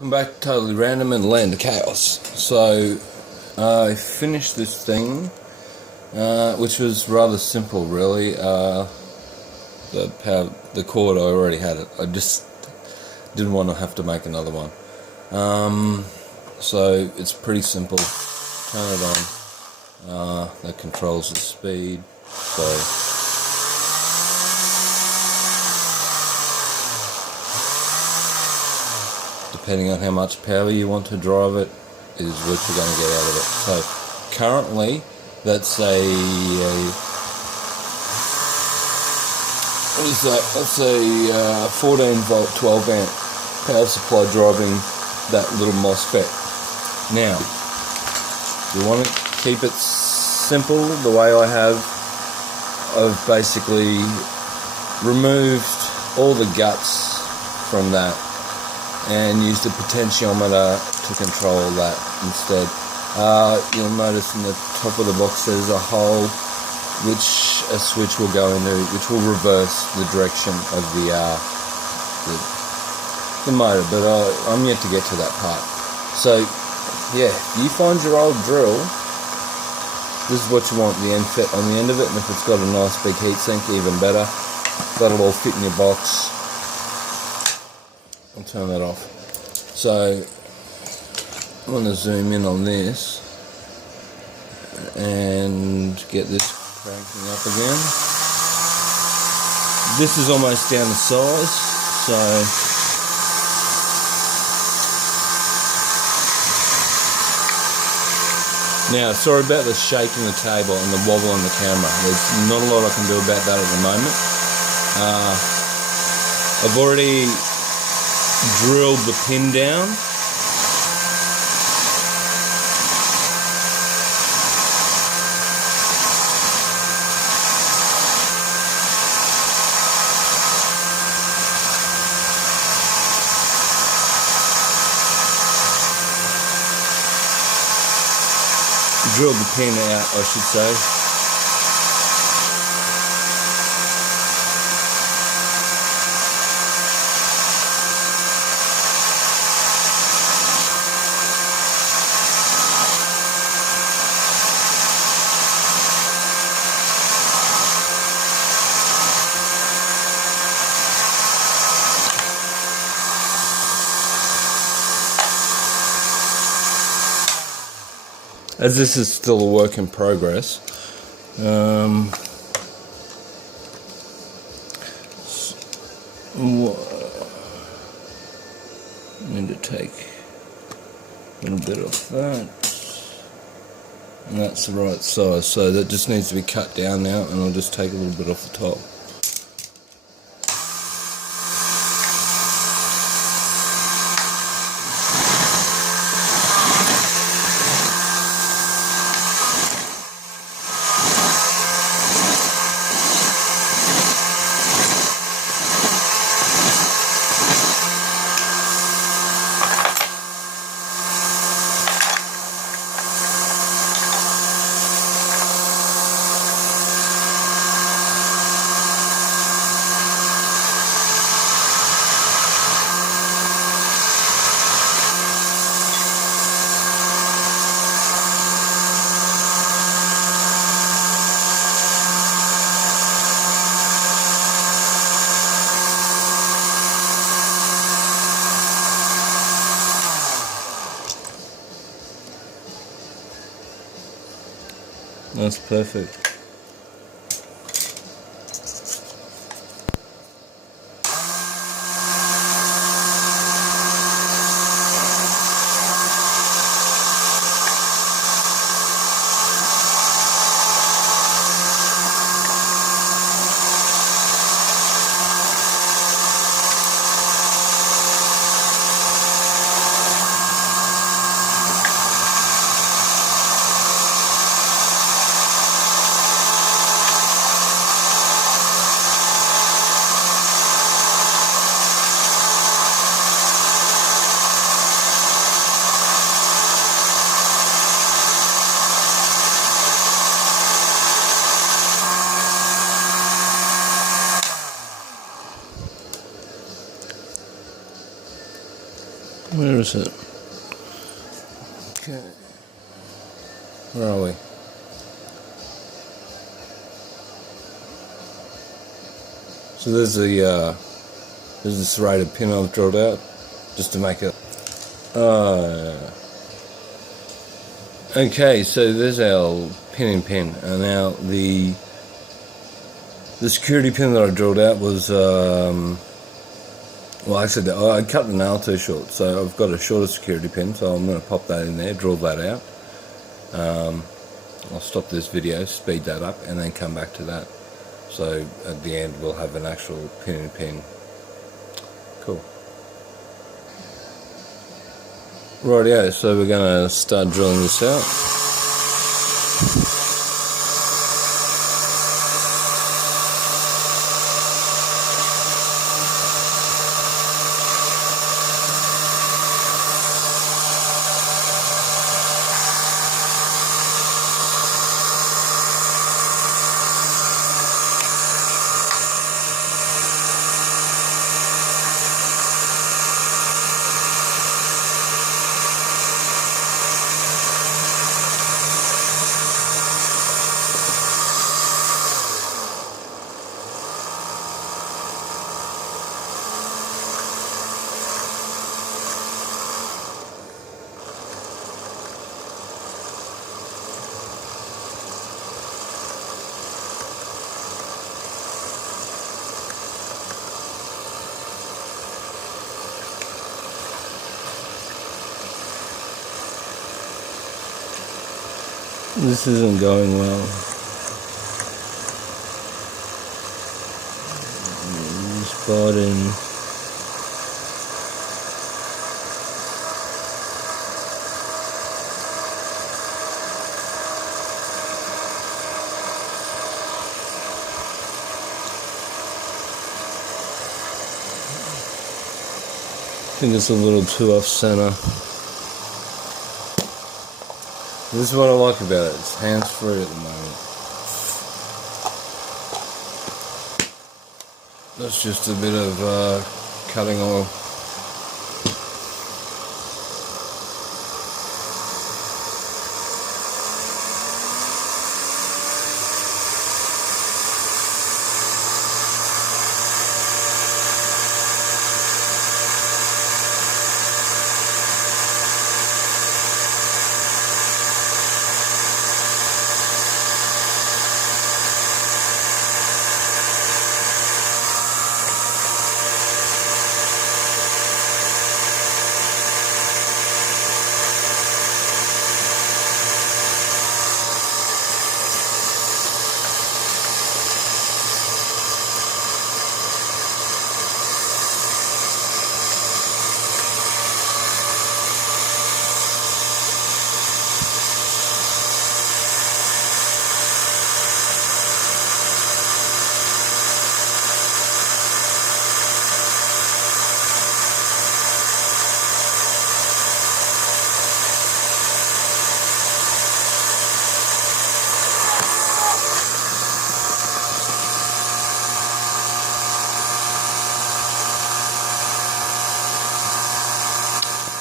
Welcome back to Totally Random and Land of Chaos. So, I finished this thing, which was rather simple really. The cord, I already had it. I just didn't want to have to make another one. So, it's pretty simple. Turn it on. That controls the speed. So, depending on how much power you want to drive it, is what you're going to get out of it. So currently, that's what is that? That's a 14 volt 12 amp power supply driving that little MOSFET. Now, you want to keep it simple the way I have. I've basically removed all the guts from that and used a potentiometer to control that instead. You'll notice in the top of the box there's a hole which a switch will go into, which will reverse the direction of the motor, but I'm yet to get to that part. So yeah, you find your old drill, this is what you want, the Nfet on the end of it, and if it's got a nice big heatsink, even better. That'll all fit in your box. I'll turn that off. So I'm going to zoom in on this and get this cranking up again. This is almost down to size, so now sorry about the shake in the table and the wobble on the camera. There's not a lot I can do about that at the moment. I've already drilled the pin down. Drilled the pin out, I should say. As this is still a work in progress, need to take a little bit off that, and that's the right size, so that just needs to be cut down now, and I'll just take a little bit off the top. That's perfect. Where is it? Okay. Where are we? So there's the serrated pin I've drilled out just to make it. Okay, so there's our pin in pin, and now the security pin that I drilled out was well, actually I cut the nail too short, so I've got a shorter security pin, so I'm going to pop that in there, drill that out. I'll stop this video, speed that up, and then come back to that. So at the end we'll have an actual pin in pin. Cool. Rightio, so we're going to start drilling this out. This isn't going well. Spotting. I think it's a little too off center. This is what I like about it, it's hands-free at the moment. That's just a bit of cutting oil.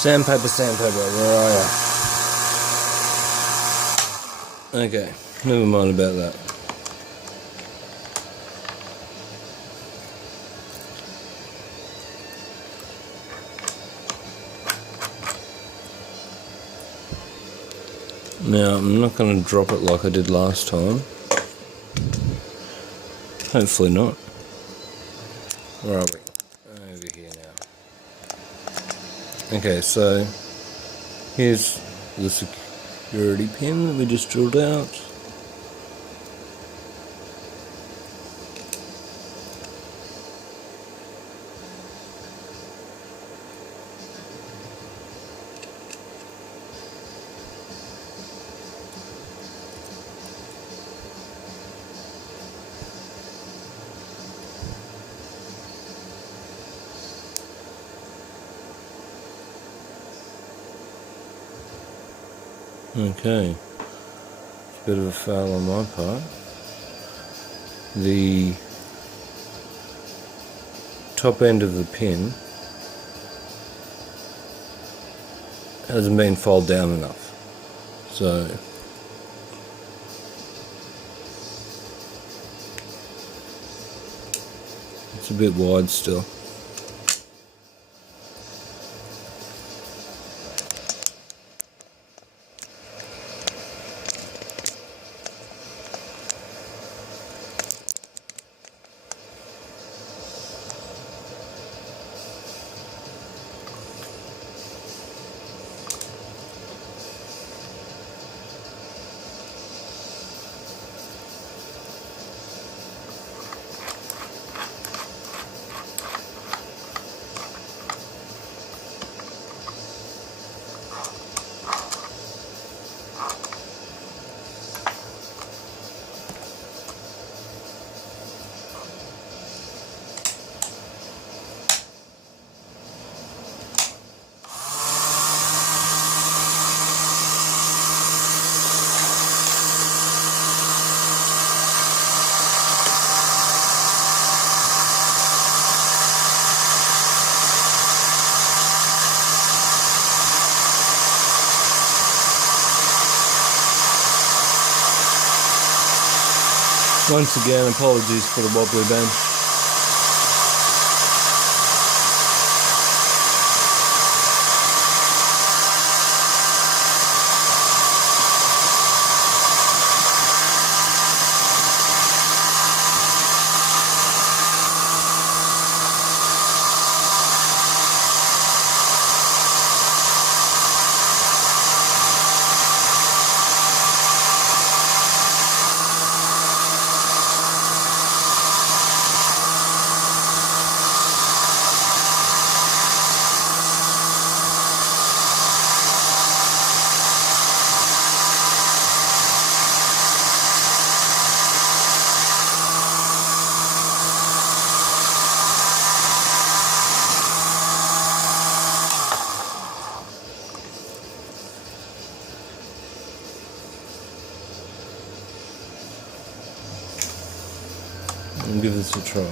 Sandpaper, where are you? Okay, never mind about that. Now, I'm not going to drop it like I did last time. Hopefully not. Where are we? Over here now. Okay, so here's the security pin that we just drilled out. Okay, it's a bit of a fail on my part. The top end of the pin hasn't been folded down enough. So it's a bit wide still. Once again, apologies for the wobbly bench. I'll give this a try.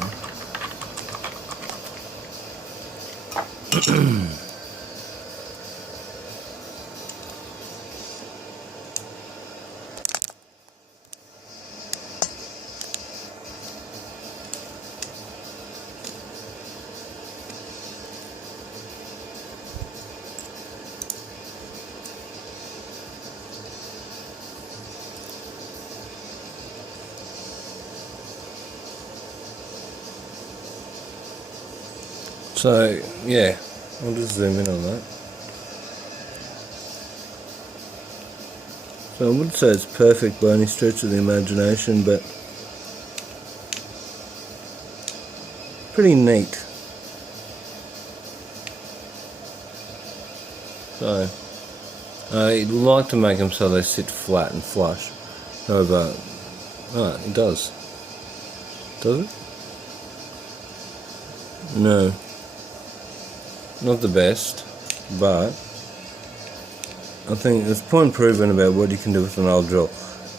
So, yeah, I'll just zoom in on that. So I wouldn't say it's perfect by any stretch of the imagination, but pretty neat. So, I like to make them so they sit flat and flush. However, it does. Does it? No. Not the best, but I think there's point proven about what you can do with an old drill.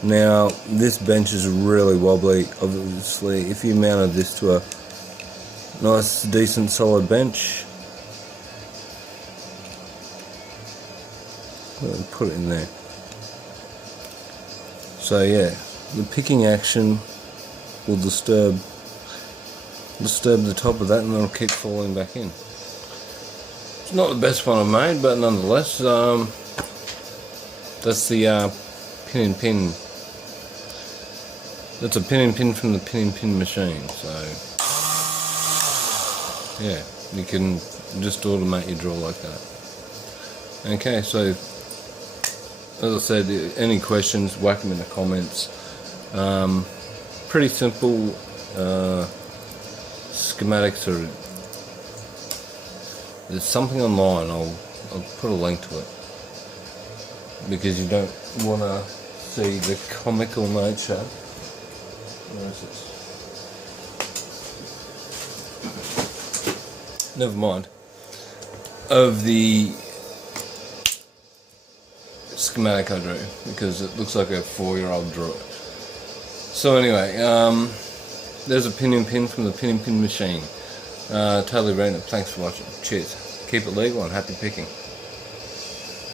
Now, this bench is really wobbly. Obviously, if you mounted this to a nice, decent, solid bench, I'll put it in there. So yeah, the picking action will disturb the top of that, and it'll keep falling back in. It's not the best one I've made, but nonetheless, that's the pin and pin. That's a pin and pin from the pin and pin machine. So yeah, you can just automate your drill like that. Okay, so as I said, any questions, whack them in the comments. Pretty simple schematics are. There's something online, I'll put a link to it, because you don't want to see the comical nature. Where is this? Never mind. Of the schematic I drew, because it looks like a 4-year-old drew it. So anyway, there's a pin and pin from the pin and pin machine. Totally random. Thanks for watching. Cheers. Keep it legal and happy picking.